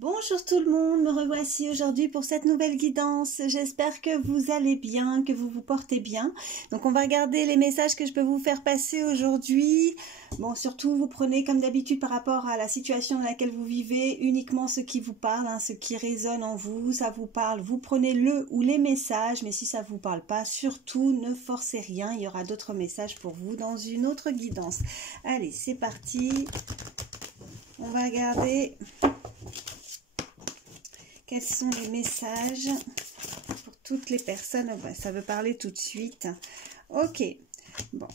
Bonjour tout le monde, me revoici aujourd'hui pour cette nouvelle guidance. J'espère que vous allez bien, que vous vous portez bien. Donc on va regarder les messages que je peux vous faire passer aujourd'hui. Bon, surtout vous prenez comme d'habitude par rapport à la situation dans laquelle vous vivez, uniquement ce qui vous parle, ce qui résonne en vous, ça vous parle. Vous prenez le ou les messages, mais si ça ne vous parle pas, surtout ne forcez rien. Il y aura d'autres messages pour vous dans une autre guidance. Allez, c'est parti. On va regarder quels sont les messages pour toutes les personnes. Ça veut parler tout de suite. Ok, bon.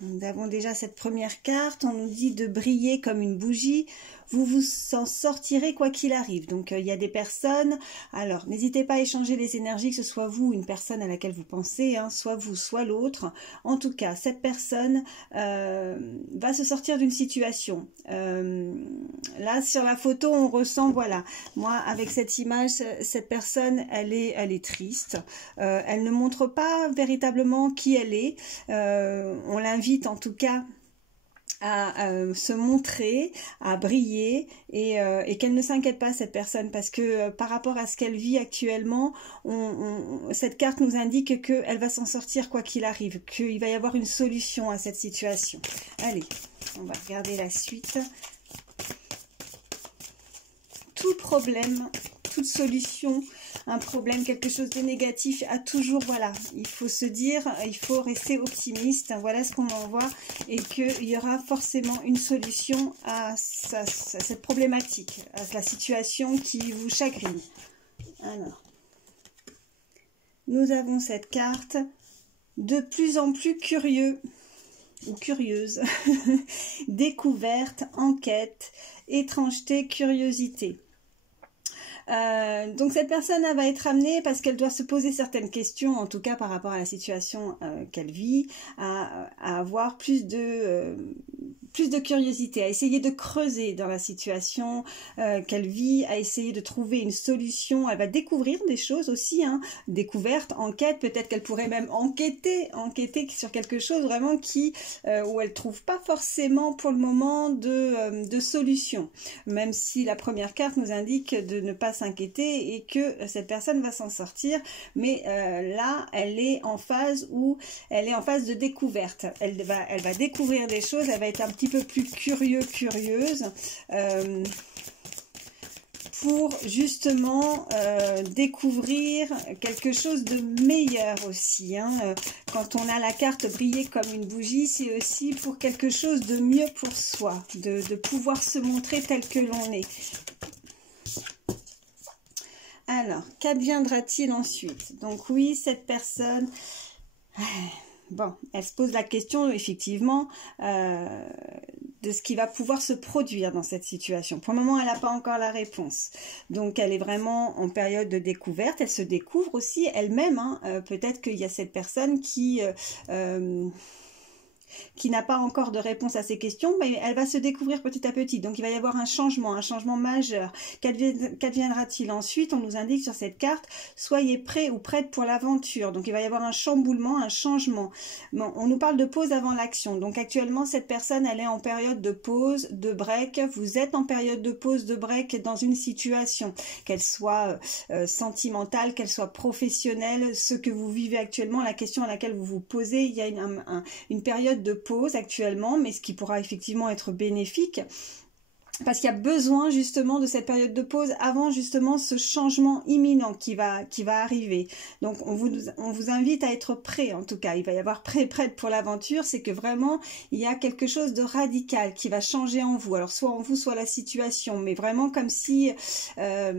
Nous avons déjà cette première carte. On nous dit de briller comme une bougie. Vous vous en sortirez quoi qu'il arrive. Donc, il y a des personnes. Alors, n'hésitez pas à échanger les énergies, que ce soit vous, une personne à laquelle vous pensez, soit vous, soit l'autre. En tout cas, cette personne va se sortir d'une situation. Là, sur la photo, on ressent, voilà, moi, avec cette image, cette personne, elle est triste. Elle ne montre pas véritablement qui elle est. On l'invite, en tout cas, à se montrer, à briller et qu'elle ne s'inquiète pas, cette personne, parce que par rapport à ce qu'elle vit actuellement, cette carte nous indique qu'elle va s'en sortir quoi qu'il arrive, qu'il va y avoir une solution à cette situation. Allez, on va regarder la suite. Tout problème, toute solution, un problème, quelque chose de négatif, a toujours, voilà, il faut se dire, il faut rester optimiste, voilà ce qu'on envoie, et qu'il y aura forcément une solution à cette problématique, à la situation qui vous chagrine. Alors, nous avons cette carte, de plus en plus curieux, ou curieuse, découverte, enquête, étrangeté, curiosité. Donc cette personne elle va être amenée, parce qu'elle doit se poser certaines questions, en tout cas par rapport à la situation qu'elle vit, à avoir plus de curiosité, à essayer de creuser dans la situation qu'elle vit, à essayer de trouver une solution. Elle va découvrir des choses aussi, découverte, enquête, peut-être qu'elle pourrait même enquêter sur quelque chose vraiment où elle trouve pas forcément pour le moment de solution, même si la première carte nous indique de ne pas s'inquiéter et que cette personne va s'en sortir, mais là elle est en phase de découverte. Elle va découvrir des choses, elle va être un petit peu plus curieuse pour justement découvrir quelque chose de meilleur aussi. Quand on a la carte briller comme une bougie, c'est aussi pour quelque chose de mieux pour soi, de pouvoir se montrer tel que l'on est. Alors, qu'adviendra-t-il ensuite? Donc oui, cette personne... Bon, elle se pose la question, effectivement, de ce qui va pouvoir se produire dans cette situation. Pour le moment, elle n'a pas encore la réponse. Donc, elle est vraiment en période de découverte. Elle se découvre aussi elle-même. Peut-être qu'il y a cette personne qui n'a pas encore de réponse à ces questions, mais elle va se découvrir petit à petit. Donc, il va y avoir un changement majeur. Qu'adviendra-t-il ensuite? On nous indique sur cette carte, soyez prêts ou prêtes pour l'aventure. Donc, il va y avoir un chamboulement, un changement. Bon, on nous parle de pause avant l'action. Donc, actuellement, cette personne, elle est en période de pause, de break. Vous êtes en période de pause, de break dans une situation, qu'elle soit sentimentale, qu'elle soit professionnelle, ce que vous vivez actuellement, la question à laquelle vous vous posez, il y a une période de pause actuellement, mais ce qui pourra effectivement être bénéfique, parce qu'il y a besoin justement de cette période de pause avant justement ce changement imminent qui va arriver. Donc on vous invite à être prêt, en tout cas. Il va y avoir prête pour l'aventure, c'est que vraiment il y a quelque chose de radical qui va changer en vous. Alors soit en vous, soit la situation, mais vraiment comme si ça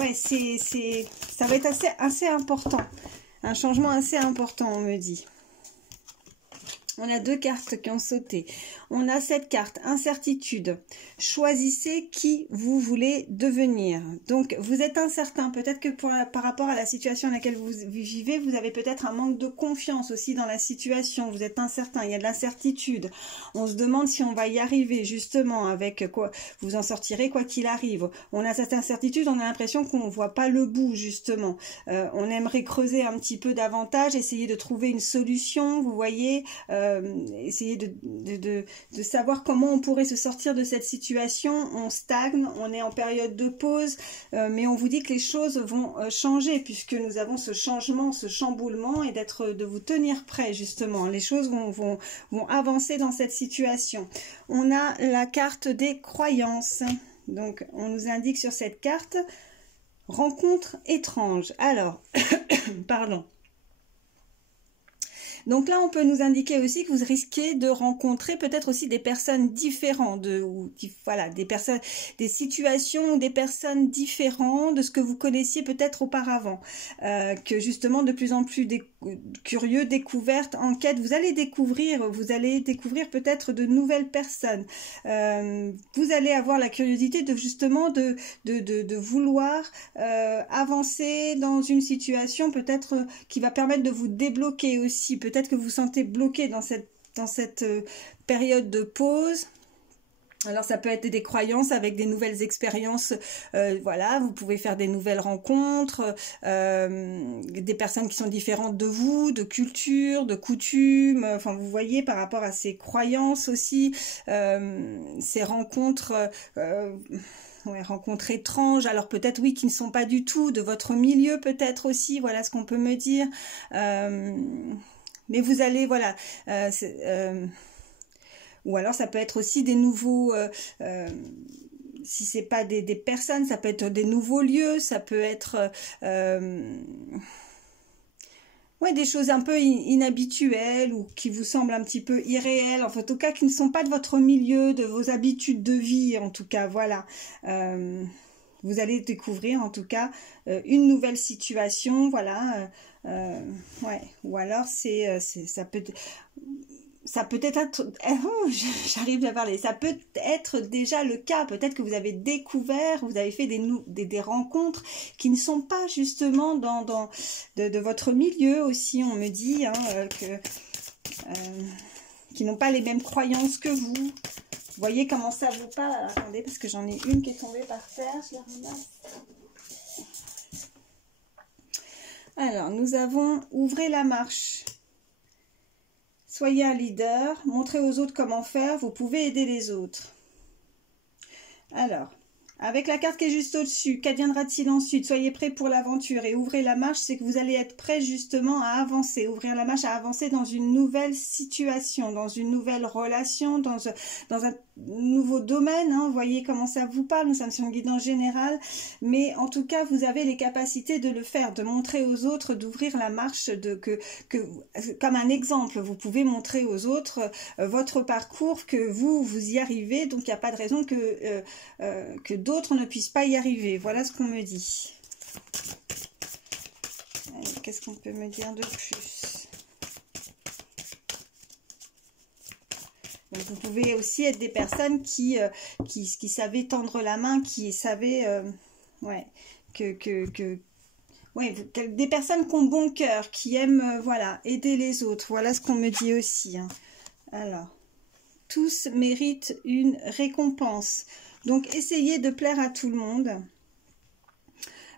va être assez important. Un changement assez important, on me dit. On a deux cartes qui ont sauté. On a cette carte, incertitude. Choisissez qui vous voulez devenir. Donc, vous êtes incertain. Peut-être que par rapport à la situation dans laquelle vous vivez, vous avez peut-être un manque de confiance aussi dans la situation. Vous êtes incertain, il y a de l'incertitude. On se demande si on va y arriver, justement, avec quoi vous en sortirez quoi qu'il arrive. On a cette incertitude, on a l'impression qu'on ne voit pas le bout, justement. On aimerait creuser un petit peu davantage, essayer de trouver une solution, vous voyez, essayer de savoir comment on pourrait se sortir de cette situation. On stagne, on est en période de pause, mais on vous dit que les choses vont changer puisque nous avons ce changement, ce chamboulement, et de vous tenir prêt justement. Les choses vont avancer dans cette situation. On a la carte des croyances. Donc, on nous indique sur cette carte rencontre étrange. Alors, pardon. Donc là, on peut nous indiquer aussi que vous risquez de rencontrer peut-être aussi des personnes différentes, voilà, des situations, des personnes différentes de ce que vous connaissiez peut-être auparavant. Que justement, de plus en plus curieux, découvertes, enquêtes, vous allez découvrir peut-être de nouvelles personnes. Vous allez avoir la curiosité de vouloir avancer dans une situation peut-être qui va permettre de vous débloquer aussi. Peut-être que vous vous sentez bloqué dans cette période de pause. Alors ça peut être des croyances avec des nouvelles expériences, voilà, vous pouvez faire des nouvelles rencontres, des personnes qui sont différentes de vous, de culture, de coutumes, enfin vous voyez par rapport à ces croyances aussi, ces rencontres... Ouais, rencontres étranges, alors peut-être oui qui ne sont pas du tout de votre milieu peut-être aussi, voilà ce qu'on peut me dire, mais vous allez, voilà, ou alors ça peut être aussi des nouveaux, si c'est pas des personnes, ça peut être des nouveaux lieux, ça peut être ouais, des choses un peu inhabituelles ou qui vous semblent un petit peu irréelles, en tout cas qui ne sont pas de votre milieu, de vos habitudes de vie, en tout cas, voilà. Vous allez découvrir en tout cas une nouvelle situation, voilà. Ouais, ou alors ça peut être, oh, j'arrive à parler, ça peut être déjà le cas, peut-être que vous avez découvert, vous avez fait des rencontres qui ne sont pas justement de votre milieu aussi, on me dit, hein, qui n'ont pas les mêmes croyances que vous. Vous voyez comment ça vous parle? Alors, attendez, parce que j'en ai une qui est tombée par terre, je la ramasse. Alors, nous avons ouvrez la marche. Soyez un leader, montrez aux autres comment faire, vous pouvez aider les autres. Alors, avec la carte qui est juste au-dessus, qu'adviendra-t-il ensuite? Soyez prêts pour l'aventure et ouvrez la marche, c'est que vous allez être prêts justement à avancer, ouvrir la marche, à avancer dans une nouvelle situation, dans une nouvelle relation, dans un nouveau domaine, hein. Vous voyez comment ça vous parle, nous sommes sur une guidance générale, mais en tout cas, vous avez les capacités de le faire, de montrer aux autres, d'ouvrir la marche, comme un exemple, vous pouvez montrer aux autres votre parcours, que vous y arrivez, donc il n'y a pas de raison que d'autres ne puissent pas y arriver. Voilà ce qu'on me dit. Qu'est-ce qu'on peut me dire de plus? Donc, vous pouvez aussi être des personnes qui savaient tendre la main, qui savaient, ouais, ouais, des personnes qui ont bon cœur, qui aiment, voilà, aider les autres. Voilà ce qu'on me dit aussi, hein. Alors, tous méritent une récompense. Donc, essayez de plaire à tout le monde.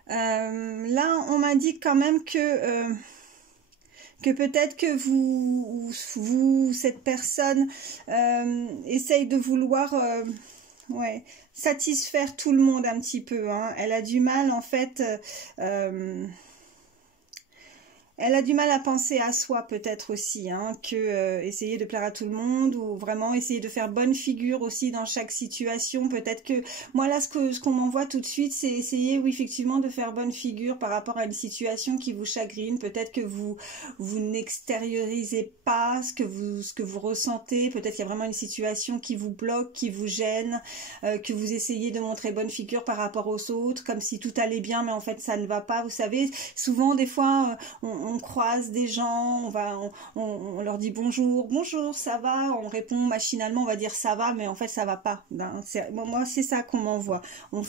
Là, on m'indique quand même que peut-être que cette personne essaye de vouloir ouais, satisfaire tout le monde un petit peu, hein. Elle a du mal, en fait... elle a du mal à penser à soi peut-être aussi, hein, que essayer de plaire à tout le monde ou vraiment essayer de faire bonne figure aussi dans chaque situation. Peut-être que moi là ce qu'on m'envoie tout de suite, c'est essayer, oui, effectivement, de faire bonne figure par rapport à une situation qui vous chagrine. Peut-être que vous n'extériorisez pas ce que vous ressentez. Peut-être qu'il y a vraiment une situation qui vous bloque, qui vous gêne, que vous essayez de montrer bonne figure par rapport aux autres, comme si tout allait bien, mais en fait ça ne va pas. Vous savez, souvent des fois on croise des gens, on leur dit bonjour, ça va, on répond machinalement, on va dire ça va, mais en fait ça va pas. Moi c'est ça qu'on m'envoie. On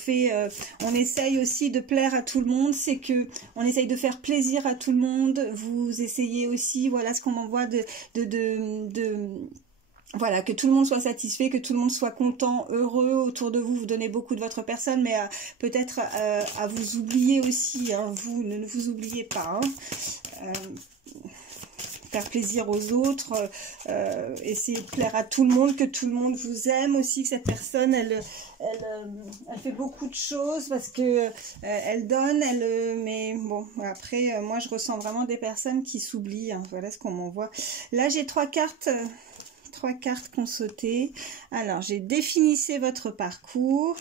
essaye aussi de plaire à tout le monde, c'est que on essaye de faire plaisir à tout le monde. Vous essayez aussi, voilà ce qu'on m'envoie voilà, que tout le monde soit satisfait, que tout le monde soit content, heureux autour de vous. Vous donnez beaucoup de votre personne, mais peut-être à vous oublier aussi, hein. Vous ne vous oubliez pas, hein. faire plaisir aux autres, essayer de plaire à tout le monde, que tout le monde vous aime aussi, que cette personne, elle fait beaucoup de choses parce que elle donne, mais bon, après, moi, je ressens vraiment des personnes qui s'oublient, hein, voilà ce qu'on m'envoie. Là, j'ai trois cartes qu'on sautait. Alors, j'ai définissez votre parcours.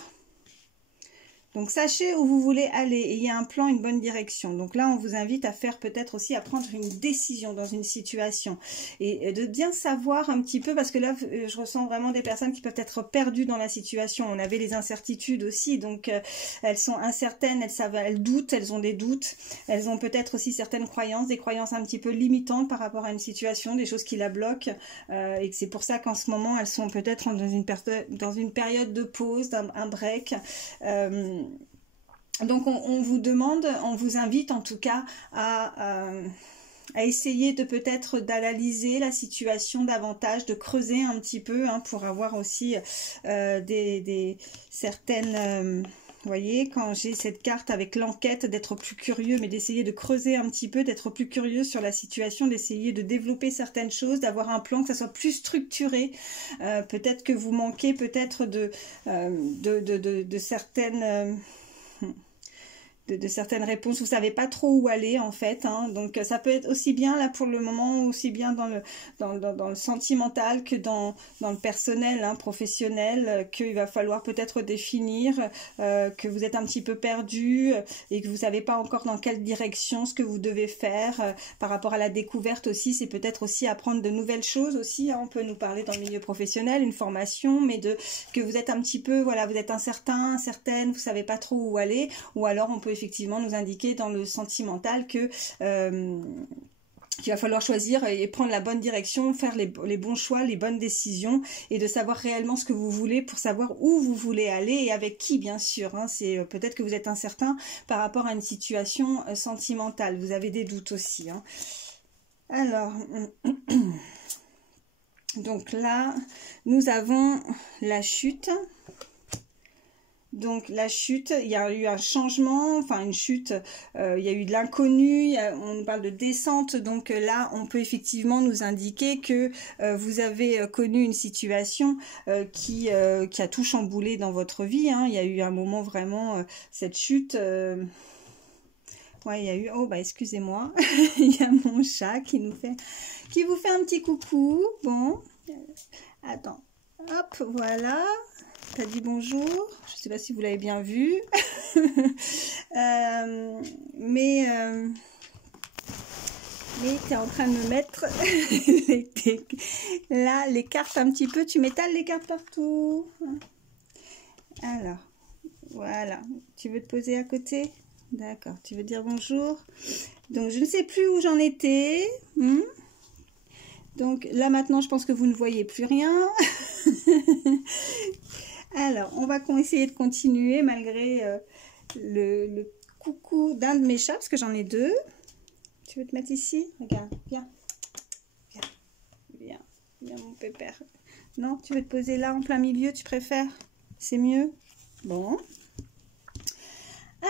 Donc, sachez où vous voulez aller et il y a un plan, une bonne direction. Donc là, on vous invite à faire peut-être aussi, à prendre une décision dans une situation et de bien savoir un petit peu, parce que là, je ressens vraiment des personnes qui peuvent être perdues dans la situation. On avait les incertitudes aussi, donc elles sont incertaines, elles doutent, elles ont des doutes. Elles ont peut-être aussi certaines croyances, des croyances un petit peu limitantes par rapport à une situation, des choses qui la bloquent et que c'est pour ça qu'en ce moment, elles sont peut-être dans une période de pause, un break. Donc on vous demande, on vous invite en tout cas à essayer de peut-être d'analyser la situation davantage, de creuser un petit peu hein, pour avoir aussi certaines... vous voyez, quand j'ai cette carte avec l'enquête, d'être plus curieux, mais d'essayer de creuser un petit peu, d'être plus curieux sur la situation, d'essayer de développer certaines choses, d'avoir un plan, que ça soit plus structuré. Peut-être que vous manquez peut-être de certaines... de certaines réponses, vous savez pas trop où aller en fait, hein. Donc ça peut être aussi bien là pour le moment, aussi bien dans le sentimental que dans le personnel, hein, professionnel, qu'il va falloir peut-être définir, que vous êtes un petit peu perdu et que vous savez pas encore dans quelle direction ce que vous devez faire, par rapport à la découverte aussi, c'est peut-être aussi apprendre de nouvelles choses aussi, hein. On peut nous parler dans le milieu professionnel, une formation, mais que vous êtes un petit peu, voilà, vous êtes incertain, incertaine, vous savez pas trop où aller, ou alors on peut effectivement nous indiquer dans le sentimental que qu'il va falloir choisir et prendre la bonne direction, faire les bons choix, les bonnes décisions et de savoir réellement ce que vous voulez pour savoir où vous voulez aller et avec qui bien sûr, hein. C'est peut-être que vous êtes incertain par rapport à une situation sentimentale, vous avez des doutes aussi, hein. Alors donc là nous avons la chute. Donc la chute, il y a eu un changement, enfin une chute, il y a eu de l'inconnu, on nous parle de descente, donc là on peut effectivement nous indiquer que vous avez connu une situation qui a tout chamboulé dans votre vie, hein. Il y a eu un moment vraiment, cette chute... Ouais, il y a eu... Oh, bah, excusez-moi. Il y a mon chat qui vous fait un petit coucou. Bon. Attends. Hop, voilà. T'as dit bonjour. Je sais pas si vous l'avez bien vu. Mais tu es en train de me mettre là, les cartes un petit peu. Tu m'étales les cartes partout. Alors, voilà. Tu veux te poser à côté? D'accord, tu veux dire bonjour. Donc, je ne sais plus où j'en étais. Donc, là, maintenant, je pense que vous ne voyez plus rien. Alors, on va essayer de continuer malgré le coucou d'un de mes chats, parce que j'en ai deux. Tu veux te mettre ici? Regarde, viens. Viens, mon pépère. Non, tu veux te poser là, en plein milieu, tu préfères? C'est mieux? Bon.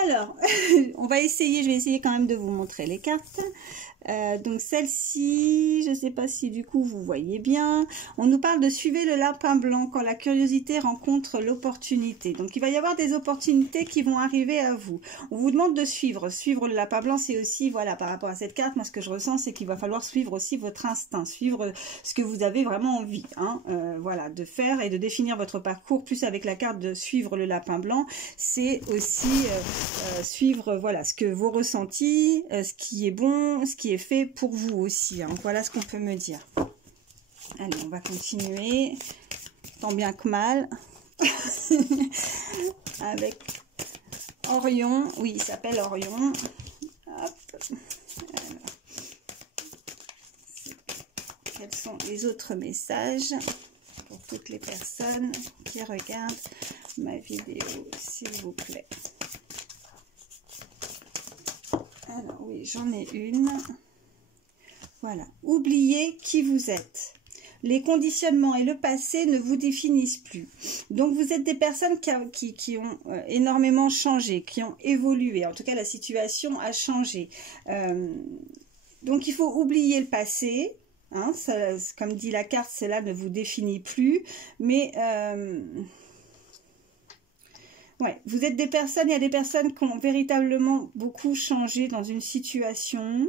Alors, je vais essayer quand même de vous montrer les cartes. Donc celle-ci, je ne sais pas si du coup vous voyez bien. On nous parle de suivre le lapin blanc quand la curiosité rencontre l'opportunité. Donc il va y avoir des opportunités qui vont arriver à vous. On vous demande de suivre. Suivre le lapin blanc, c'est aussi, voilà, par rapport à cette carte, moi ce que je ressens, c'est qu'il va falloir suivre aussi votre instinct, suivre ce que vous avez vraiment envie, hein, voilà, de faire et de définir votre parcours. Plus avec la carte de suivre le lapin blanc, c'est aussi suivre, voilà, ce que vos ressentis, ce qui est bon, ce qui est fait pour vous aussi, hein. Voilà ce qu'on peut me dire. Allez, on va continuer tant bien que mal avec Orion. Oui, il s'appelle Orion. Hop. Alors, quels sont les autres messages pour toutes les personnes qui regardent ma vidéo, s'il vous plaît? Alors oui, j'en ai une. Voilà. Oubliez qui vous êtes. Les conditionnements et le passé ne vous définissent plus. Donc vous êtes des personnes qui ont énormément changé, qui ont évolué. En tout cas, la situation a changé. Donc, il faut oublier le passé. Hein, ça, comme dit la carte, cela ne vous définit plus. Mais... ouais, vous êtes des personnes, il y a des personnes qui ont véritablement beaucoup changé dans une situation.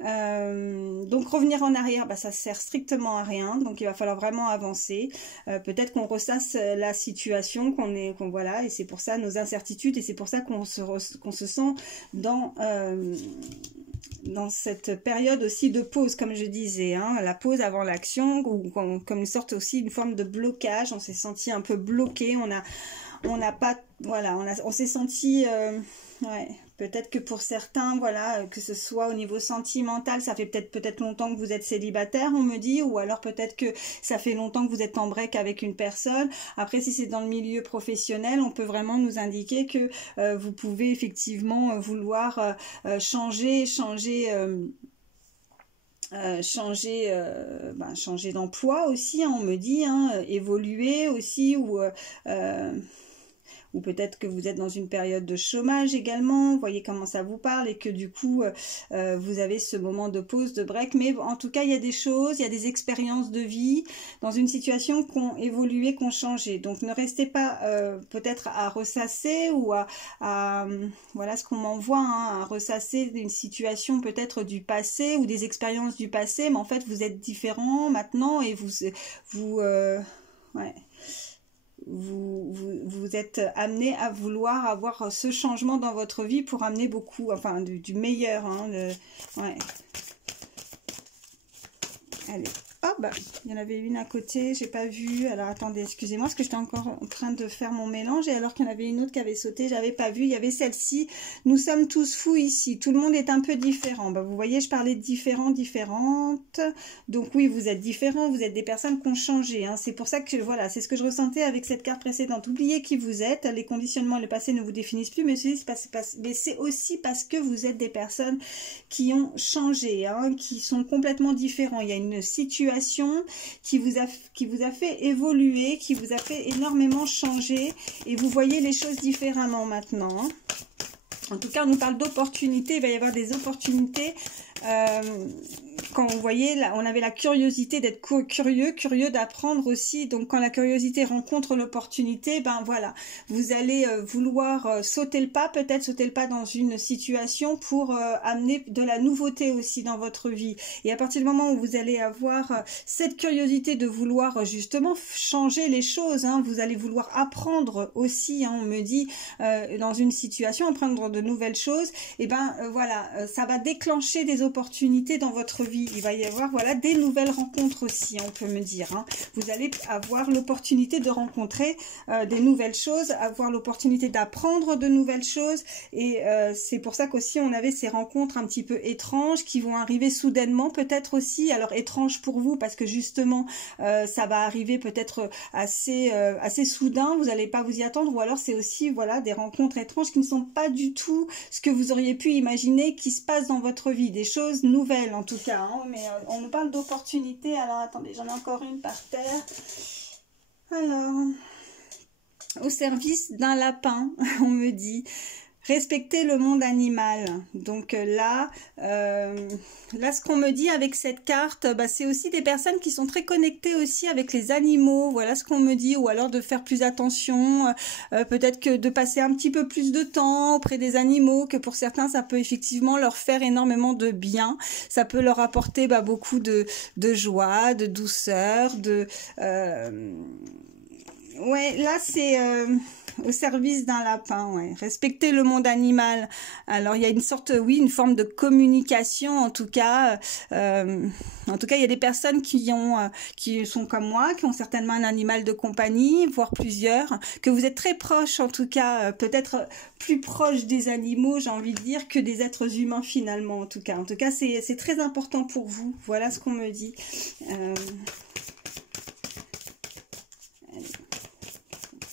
Donc revenir en arrière, bah, ça sert strictement à rien. Donc il va falloir vraiment avancer. Peut-être qu'on ressasse la situation, voilà, et c'est pour ça nos incertitudes, et c'est pour ça qu'on se sent dans cette période aussi de pause, comme je disais, hein, la pause avant l'action, ou comme une sorte aussi, une forme de blocage. On s'est senti un peu bloqué, on n'a pas, voilà, on s'est senti, ouais, peut-être que pour certains, voilà, que ce soit au niveau sentimental, ça fait peut-être longtemps que vous êtes célibataire, on me dit, ou alors peut-être que ça fait longtemps que vous êtes en break avec une personne. Après, si c'est dans le milieu professionnel, on peut vraiment nous indiquer que vous pouvez effectivement vouloir changer d'emploi aussi, hein, on me dit, hein, évoluer aussi, ou peut-être que vous êtes dans une période de chômage également, vous voyez comment ça vous parle, et que du coup vous avez ce moment de pause, de break. Mais en tout cas, il y a des choses, il y a des expériences de vie dans une situation qui ont évolué, qui ont changé. Donc ne restez pas peut-être à ressasser, ou voilà ce qu'on m'envoie, hein, à ressasser une situation peut-être du passé, ou des expériences du passé, mais en fait vous êtes différent maintenant, et ouais, vous êtes amené à vouloir avoir ce changement dans votre vie pour amener beaucoup, enfin du meilleur, hein, ouais. Allez, hop, il y en avait une à côté, j'ai pas vu. Alors attendez, excusez-moi, parce que j'étais encore en train de faire mon mélange, et alors qu'il y en avait une autre qui avait sauté, j'avais pas vu. Il y avait celle-ci. Nous sommes tous fous ici, tout le monde est un peu différent. Bah, vous voyez, je parlais de différents, différentes. Donc oui, vous êtes différents, vous êtes des personnes qui ont changé, hein. C'est pour ça que, voilà, c'est ce que je ressentais avec cette carte précédente. Oubliez qui vous êtes, les conditionnements et le passé ne vous définissent plus, mais c'est aussi parce que vous êtes des personnes qui ont changé, hein, qui sont complètement différents. Il y a une situation qui vous a fait évoluer, qui vous a fait énormément changer, et vous voyez les choses différemment maintenant, hein. En tout cas, on nous parle d'opportunités, il va y avoir des opportunités. Quand vous voyez, là, on avait la curiosité d'être curieux d'apprendre aussi. Donc quand la curiosité rencontre l'opportunité, ben voilà, vous allez vouloir sauter le pas, peut-être sauter le pas dans une situation pour amener de la nouveauté aussi dans votre vie. Et à partir du moment où vous allez avoir cette curiosité de vouloir justement changer les choses, hein, vous allez vouloir apprendre aussi, hein, on me dit, dans une situation, apprendre de nouvelles choses, et ben voilà, ça va déclencher des opportunités dans votre vie. Il va y avoir, voilà, des nouvelles rencontres aussi, on peut me dire, hein. Vous allez avoir l'opportunité de rencontrer des nouvelles choses, avoir l'opportunité d'apprendre de nouvelles choses, et c'est pour ça qu'aussi on avait ces rencontres un petit peu étranges qui vont arriver soudainement, peut-être aussi. Alors étrange pour vous parce que justement ça va arriver peut-être assez soudain, vous n'allez pas vous y attendre, ou alors c'est aussi, voilà, des rencontres étranges qui ne sont pas du tout ce que vous auriez pu imaginer qui se passe dans votre vie, des choses nouvelles en tout cas, hein. Mais on nous parle d'opportunités. Alors attendez, j'en ai encore une par terre. Alors, au service d'un lapin, on me dit. Respecter le monde animal. Donc là, ce qu'on me dit avec cette carte, bah, c'est aussi des personnes qui sont très connectées aussi avec les animaux. Voilà ce qu'on me dit. Ou alors de faire plus attention, peut-être que de passer un petit peu plus de temps auprès des animaux, que pour certains, ça peut effectivement leur faire énormément de bien. Ça peut leur apporter beaucoup de joie, de douceur, ouais, là, c'est au service d'un lapin, ouais. Respecter le monde animal. Alors, il y a une sorte, oui, une forme de communication, en tout cas. Il y a des personnes qui sont comme moi, qui ont certainement un animal de compagnie, voire plusieurs, que vous êtes très proches, en tout cas, peut-être plus proches des animaux, j'ai envie de dire, que des êtres humains, finalement, en tout cas. En tout cas, c'est très important pour vous. Voilà ce qu'on me dit.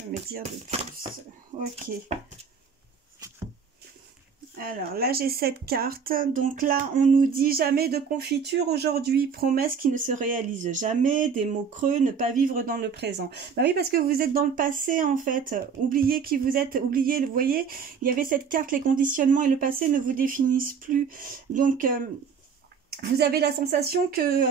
Me dire de plus. Ok. Alors là, j'ai cette carte. Donc là, on nous dit jamais de confiture aujourd'hui. Promesse qui ne se réalise jamais. Des mots creux. Ne pas vivre dans le présent. Bah oui, parce que vous êtes dans le passé, en fait. Oubliez qui vous êtes. Oubliez, vous voyez, il y avait cette carte. Les conditionnements et le passé ne vous définissent plus. Donc... vous avez la sensation que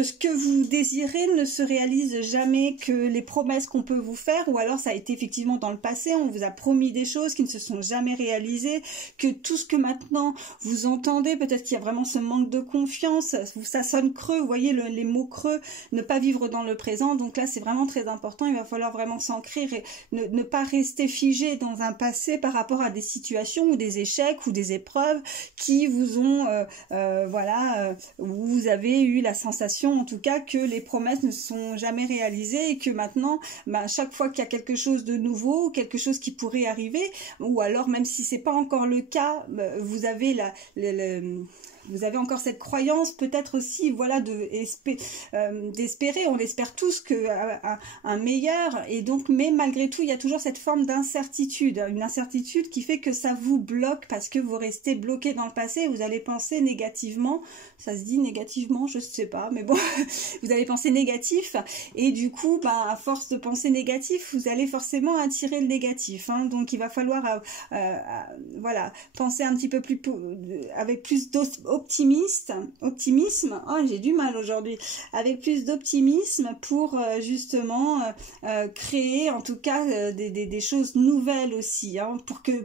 ce que vous désirez ne se réalise jamais, que les promesses qu'on peut vous faire, ou alors ça a été effectivement dans le passé, on vous a promis des choses qui ne se sont jamais réalisées, que tout ce que maintenant vous entendez, peut-être qu'il y a vraiment ce manque de confiance, ça sonne creux, vous voyez les mots creux, ne pas vivre dans le présent, donc là c'est vraiment très important, il va falloir vraiment s'ancrer et ne pas rester figé dans un passé par rapport à des situations ou des échecs ou des épreuves qui vous ont, voilà, où vous avez eu la sensation en tout cas que les promesses ne sont jamais réalisées et que maintenant, chaque fois qu'il y a quelque chose de nouveau, quelque chose qui pourrait arriver, ou alors même si c'est pas encore le cas, vous avez vous avez encore cette croyance, peut-être aussi, voilà, d'espérer, on espère tous un meilleur, et donc, mais malgré tout, il y a toujours cette forme d'incertitude, une incertitude qui fait que ça vous bloque parce que vous restez bloqué dans le passé, vous allez penser négativement, ça se dit négativement, je sais pas, mais bon, vous allez penser négatif, et du coup, à force de penser négatif, vous allez forcément attirer le négatif, hein, donc il va falloir, voilà, penser un petit peu plus, avec plus d'optimisme, oh j'ai du mal aujourd'hui, avec plus d'optimisme pour justement créer en tout cas des choses nouvelles aussi, hein,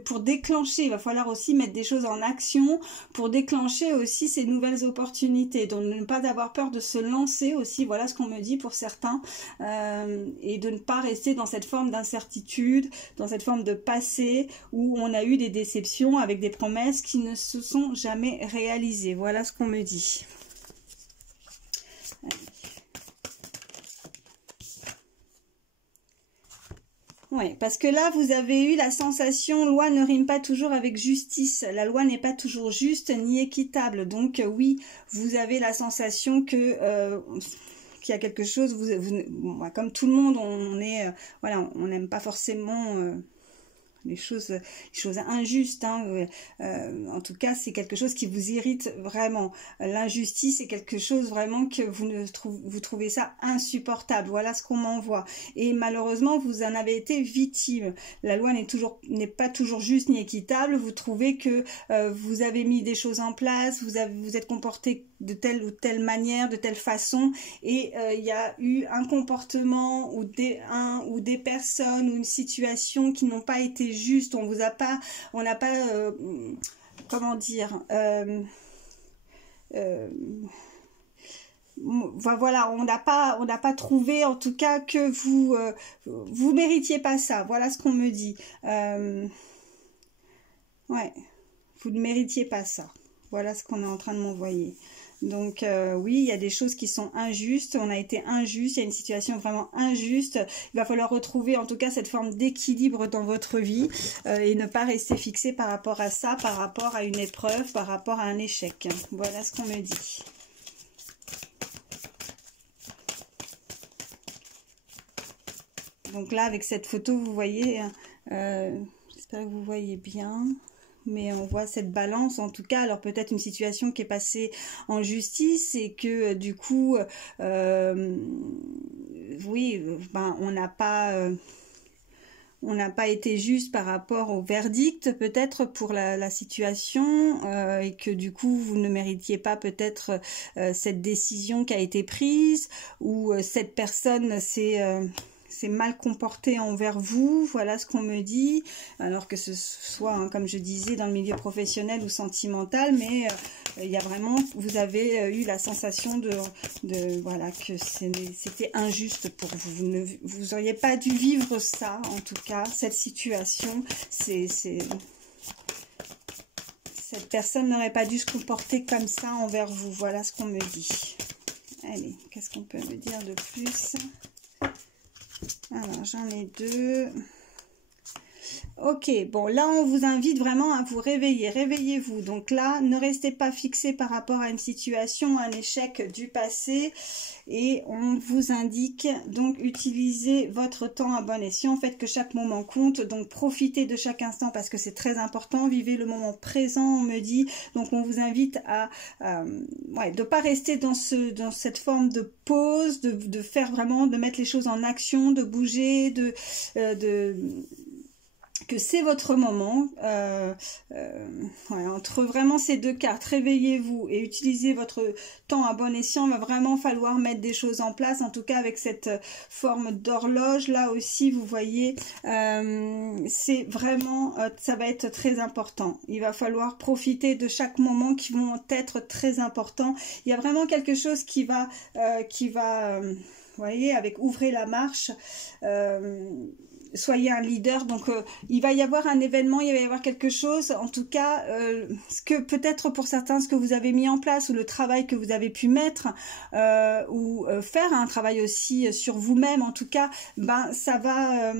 pour déclencher, il va falloir aussi mettre des choses en action pour déclencher aussi ces nouvelles opportunités, donc ne pas avoir peur de se lancer aussi, voilà ce qu'on me dit pour certains, et de ne pas rester dans cette forme d'incertitude, dans cette forme de passé où on a eu des déceptions avec des promesses qui ne se sont jamais réalisées. Voilà ce qu'on me dit. Oui, parce que là, vous avez eu la sensation, loi ne rime pas toujours avec justice. La loi n'est pas toujours juste ni équitable. Donc oui, vous avez la sensation que qu'il y a quelque chose, comme tout le monde, on est, voilà, on n'aime pas forcément les choses injustes, hein. En tout cas c'est quelque chose qui vous irrite vraiment, l'injustice est quelque chose vraiment que vous trouvez ça insupportable, voilà ce qu'on m'envoie, et malheureusement vous en avez été victime, la loi n'est pas toujours juste ni équitable, vous trouvez que vous avez mis des choses en place, vous êtes comporté de telle ou telle manière, de telle façon, et il y a eu un comportement ou des personnes ou une situation qui n'ont pas été justes, on n'a pas comment dire, voilà, on n'a pas trouvé en tout cas que vous méritiez pas ça, voilà ce qu'on me dit, ouais, vous ne méritiez pas ça, voilà ce qu'on est en train de m'envoyer. Donc oui, il y a des choses qui sont injustes, on a été injuste, il y a une situation vraiment injuste, il va falloir retrouver en tout cas cette forme d'équilibre dans votre vie et ne pas rester fixé par rapport à ça, par rapport à une épreuve, par rapport à un échec. Voilà ce qu'on me dit. Donc là, avec cette photo, vous voyez, j'espère que vous voyez bien, mais on voit cette balance en tout cas, alors peut-être une situation qui est passée en justice et que du coup oui, on n'a pas été juste par rapport au verdict peut-être pour la situation, et que du coup vous ne méritiez pas peut-être cette décision qui a été prise, ou cette personne c'est mal comporté envers vous, voilà ce qu'on me dit, alors que ce soit, hein, comme je disais, dans le milieu professionnel ou sentimental, mais il y a vraiment, vous avez eu la sensation voilà, que c'était injuste pour vous. Vous n'auriez pas dû vivre ça, en tout cas, cette situation, cette personne n'aurait pas dû se comporter comme ça envers vous, voilà ce qu'on me dit. Allez, qu'est-ce qu'on peut me dire de plus ? Alors, j'en ai deux. Ok, bon, là, on vous invite vraiment à vous réveiller. Réveillez-vous. Donc là, ne restez pas fixé par rapport à une situation, un échec du passé. Et on vous indique, donc, utilisez votre temps à bon escient. Faites que chaque moment compte. Donc, profitez de chaque instant parce que c'est très important. Vivez le moment présent, on me dit. Donc, on vous invite à de pas rester dans cette forme de pause, de faire vraiment, de mettre les choses en action, de bouger, que c'est votre moment, ouais, entre vraiment ces deux cartes, réveillez-vous et utilisez votre temps à bon escient, il va vraiment falloir mettre des choses en place, en tout cas avec cette forme d'horloge, là aussi vous voyez, c'est vraiment, ça va être très important, il va falloir profiter de chaque moment qui vont être très importants, il y a vraiment quelque chose qui va vous voyez, avec ouvrez la marche, soyez un leader, donc il va y avoir un événement, il va y avoir quelque chose, en tout cas, ce que peut-être pour certains, ce que vous avez mis en place, ou le travail que vous avez pu mettre, ou faire un travail aussi sur vous-même, en tout cas, ben ça va...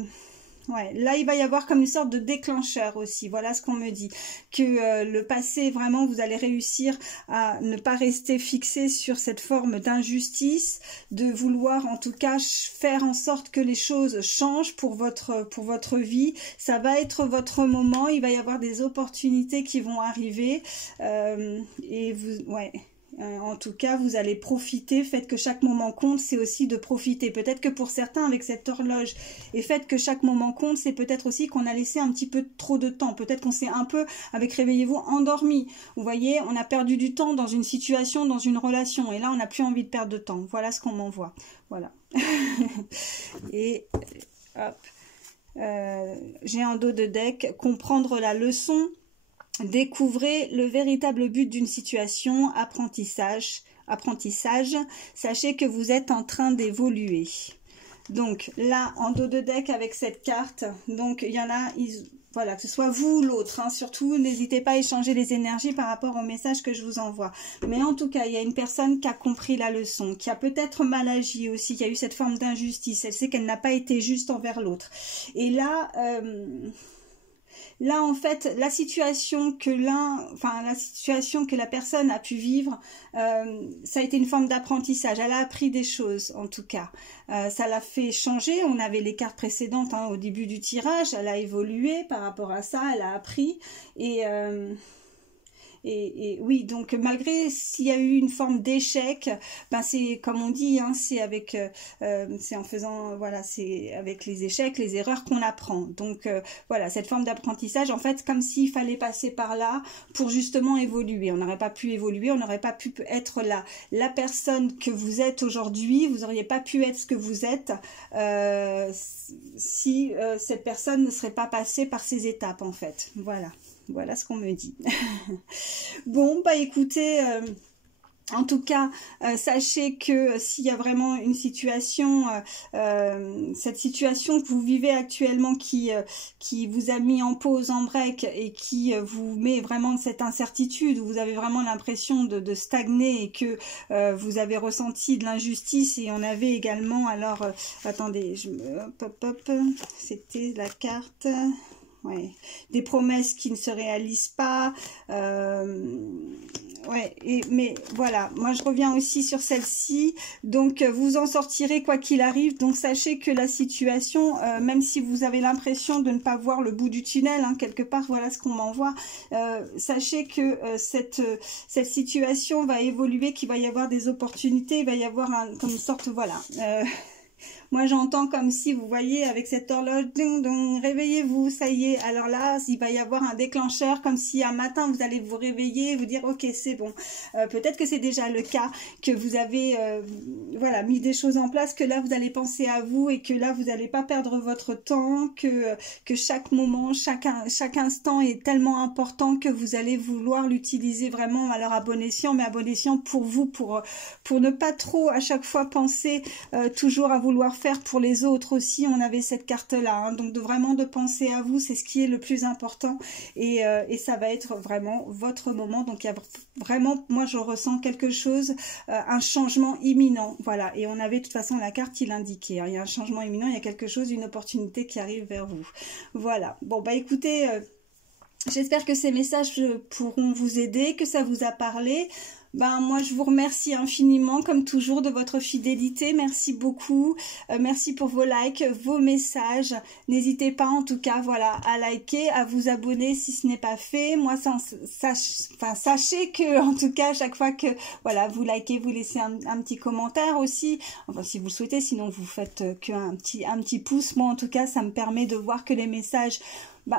ouais, là il va y avoir comme une sorte de déclencheur aussi, voilà ce qu'on me dit, que le passé vraiment vous allez réussir à ne pas rester fixé sur cette forme d'injustice, de vouloir en tout cas faire en sorte que les choses changent pour votre vie, ça va être votre moment, il va y avoir des opportunités qui vont arriver et vous, ouais. En tout cas, vous allez profiter, faites que chaque moment compte, c'est aussi de profiter. Peut-être que pour certains, avec cette horloge, et faites que chaque moment compte, c'est peut-être aussi qu'on a laissé un petit peu trop de temps. Peut-être qu'on s'est un peu, avec réveillez-vous, endormi. Vous voyez, on a perdu du temps dans une situation, dans une relation, et là, on n'a plus envie de perdre de temps. Voilà ce qu'on m'envoie. Voilà. Et hop. J'ai en dos de deck, comprendre la leçon. Découvrez le véritable but d'une situation, apprentissage. Sachez que vous êtes en train d'évoluer. Donc là, en dos de deck avec cette carte, donc il y en a, voilà, que ce soit vous ou l'autre, hein, surtout n'hésitez pas à échanger les énergies par rapport au message que je vous envoie. Mais en tout cas, il y a une personne qui a compris la leçon, qui a peut-être mal agi aussi, qui a eu cette forme d'injustice, elle sait qu'elle n'a pas été juste envers l'autre. Et là... là, en fait, la situation que la personne a pu vivre, ça a été une forme d'apprentissage. Elle a appris des choses, en tout cas. Ça l'a fait changer. On avait les cartes précédentes hein, au début du tirage. Elle a évolué par rapport à ça. Elle a appris. Et oui, donc malgré s'il y a eu une forme d'échec, ben c'est comme on dit, hein, c'est avec, c'est en faisant, voilà, c'est avec les échecs, les erreurs qu'on apprend. Donc voilà, cette forme d'apprentissage, en fait, comme s'il fallait passer par là pour justement évoluer. On n'aurait pas pu évoluer, on n'aurait pas pu être la personne que vous êtes aujourd'hui. Vous n'auriez pas pu être ce que vous êtes si cette personne ne serait pas passée par ces étapes, en fait. Voilà. Voilà ce qu'on me dit. Bon, bah écoutez, en tout cas, sachez que s'il y a vraiment une situation, cette situation que vous vivez actuellement qui vous a mis en pause, en break et qui vous met vraiment cette incertitude, où vous avez vraiment l'impression de stagner et que vous avez ressenti de l'injustice, et on avait également, alors, attendez, c'était la carte... Ouais. Des promesses qui ne se réalisent pas, ouais, mais voilà, moi je reviens aussi sur celle-ci, donc vous en sortirez quoi qu'il arrive, donc sachez que la situation, même si vous avez l'impression de ne pas voir le bout du tunnel, hein, quelque part, voilà ce qu'on m'envoie, sachez que cette situation va évoluer, qu'il va y avoir des opportunités, il va y avoir comme une sorte, voilà... Moi, j'entends comme si, vous voyez, avec cette horloge, ding, ding, réveillez-vous, ça y est. Alors là, il va y avoir un déclencheur, comme si un matin, vous allez vous réveiller et vous dire, ok, c'est bon. Peut-être que c'est déjà le cas, que vous avez voilà, mis des choses en place, que là, vous allez penser à vous et que là, vous n'allez pas perdre votre temps, que chaque moment, chaque instant est tellement important que vous allez vouloir l'utiliser vraiment, alors à bon escient, mais à bon escient pour vous, pour ne pas trop à chaque fois penser toujours à vouloir faire pour les autres aussi. On avait cette carte là, hein, donc vraiment de penser à vous, c'est ce qui est le plus important, et ça va être vraiment votre moment. Donc il y a vraiment, moi je ressens quelque chose, un changement imminent, voilà, et on avait de toute façon la carte qui l'indiquait, hein, il y a un changement imminent, il y a quelque chose, une opportunité qui arrive vers vous. Voilà, bon bah écoutez, j'espère que ces messages pourront vous aider, que ça vous a parlé. Ben, moi, je vous remercie infiniment, comme toujours, de votre fidélité. Merci beaucoup. Merci pour vos likes, vos messages. N'hésitez pas, en tout cas, voilà, à liker, à vous abonner si ce n'est pas fait. Moi, sachez que, en tout cas, à chaque fois que, voilà, vous likez, vous laissez un petit commentaire aussi. Enfin, si vous le souhaitez, sinon vous faites qu'un petit pouce. Moi, en tout cas, ça me permet de voir que les messages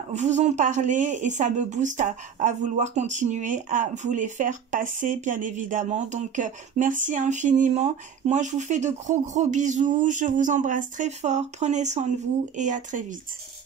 vous ont parlé et ça me booste à vouloir continuer à vous les faire passer, bien évidemment. Donc, merci infiniment. Moi, je vous fais de gros bisous. Je vous embrasse très fort. Prenez soin de vous et à très vite.